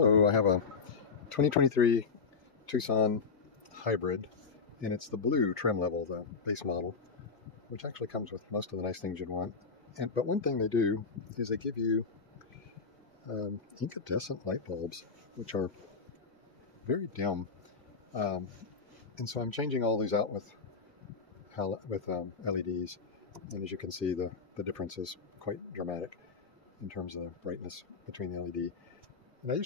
Hello, I have a 2023 Tucson Hybrid, and it's the blue trim level, the base model, which actually comes with most of the nice things you'd want. But one thing they do is they give you incandescent light bulbs, which are very dim. And so I'm changing all these out with LEDs, and as you can see, the difference is quite dramatic in terms of the brightness between the LED. And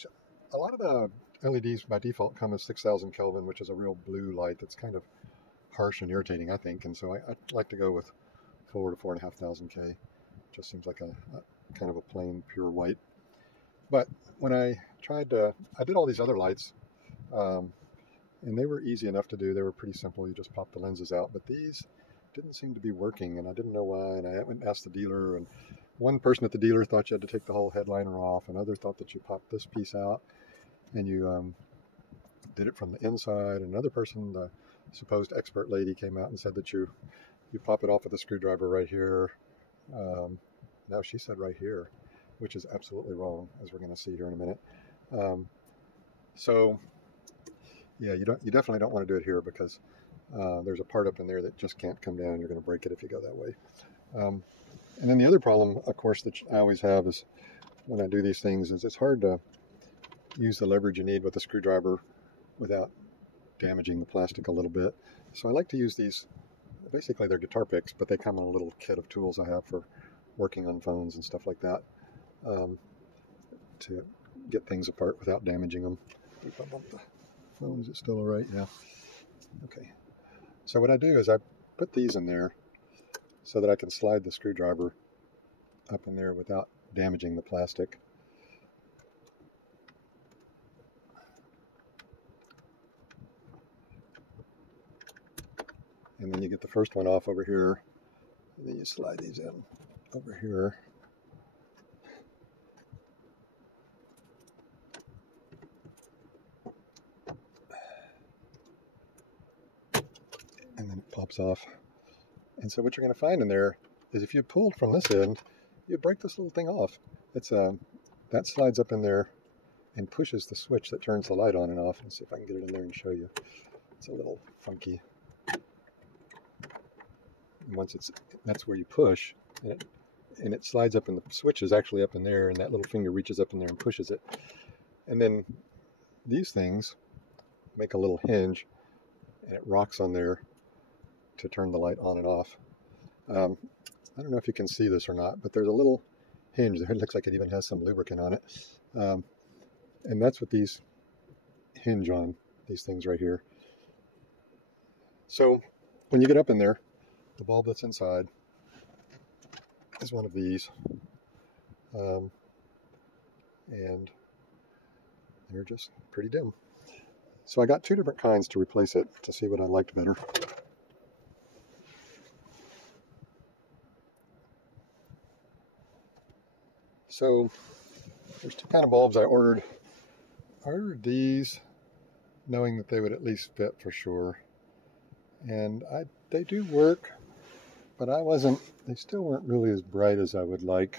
a lot of the LEDs by default come as 6,000 Kelvin, which is a real blue light that's kind of harsh and irritating, I think. And so I like to go with 4,000 to 4,500 K. Just seems like a kind of a plain, pure white. But when I did all these other lights, and they were easy enough to do. They were pretty simple. You just pop the lenses out. But these didn't seem to be working, and I didn't know why. And I went and asked the dealer, and one person at the dealer thought you had to take the whole headliner off. Another thought that you popped this piece out and you did it from the inside. Another person, the supposed expert lady, came out and said that you pop it off with a screwdriver right here. No, she said right here, which is absolutely wrong, as we're going to see here in a minute. So yeah, you definitely don't want to do it here because there's a part up in there that just can't come down. You're going to break it if you go that way. And then the other problem, of course, that I always have is when I do these things is it's hard to use the leverage you need with a screwdriver without damaging the plastic a little bit. So I like to use these, basically they're guitar picks, but they come in a little kit of tools I have for working on phones and stuff like that, to get things apart without damaging them. If I bump the phone, is it still all right? Yeah. Okay. So what I do is I put these in there so that I can slide the screwdriver up in there without damaging the plastic. And then you get the first one off over here, and then you slide these in over here. And then it pops off. And so what you're going to find in there is if you pulled from this end, you break this little thing off. It's that slides up in there and pushes the switch that turns the light on and off. Let's see if I can get it in there and show you. It's a little funky. And that's where you push, and it slides up, and the switch is actually up in there, and that little finger reaches up in there and pushes it. And then these things make a little hinge, and it rocks on there to turn the light on and off. I don't know if you can see this or not, but there's a little hinge there. It looks like it even has some lubricant on it. And that's what these hinge on, these things right here. So when you get up in there, the bulb that's inside is one of these. And they're just pretty dim. So I got two different kinds to replace it to see what I liked better. So there's two kind of bulbs I ordered. I ordered these knowing that they would at least fit for sure. And they do work, but they still weren't really as bright as I would like.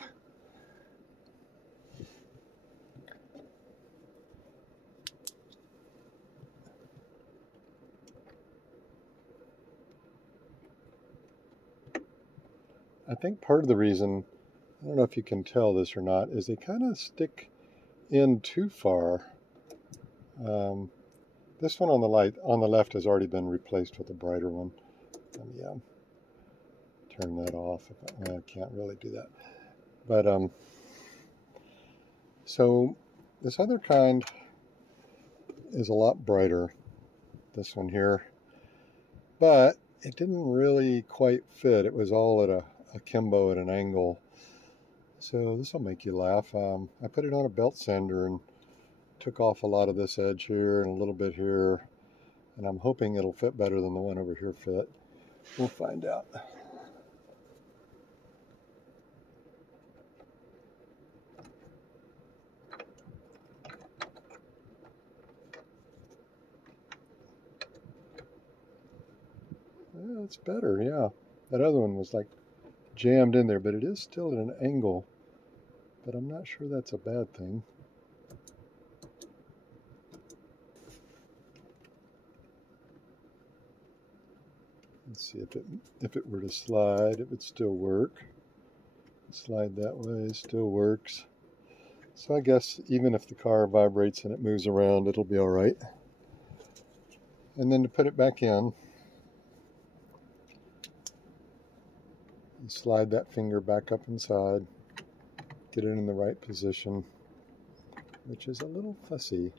I think part of the reason, I don't know if you can tell this or not, is they kind of stick in too far. This one on the left has already been replaced with a brighter one. Let me turn that off. I can't really do that. But so this other kind is a lot brighter, this one here, but it didn't really quite fit. It was all at a akimbo at an angle. So this will make you laugh. I put it on a belt sander and took off a lot of this edge here and a little bit here, and I'm hoping it'll fit better than the one over here fit. We'll find out. Yeah, it's better, yeah. That other one was like jammed in there, but it is still at an angle. But I'm not sure that's a bad thing. Let's see if it were to slide, it would still work. Slide that way, still works. So I guess even if the car vibrates and it moves around, it'll be all right. And then to put it back in, you slide that finger back up inside, get it in the right position, which is a little fussy.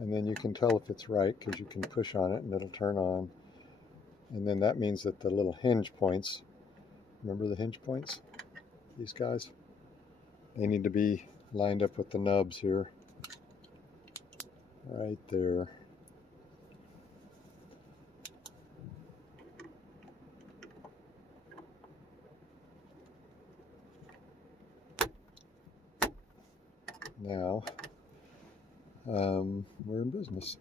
And then you can tell if it's right because you can push on it and it'll turn on. And then that means that the little hinge points, remember the hinge points? These guys, they need to be lined up with the nubs here, right there. Now, we're in business.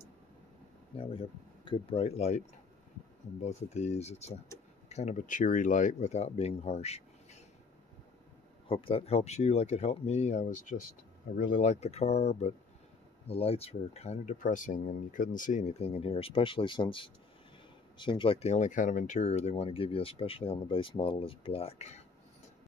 Now we have good bright light on both of these. It's a kind of a cheery light without being harsh. Hope that helps you like it helped me. I really liked the car, but the lights were kind of depressing and you couldn't see anything in here, especially since it seems like the only kind of interior they want to give you, especially on the base model, is black.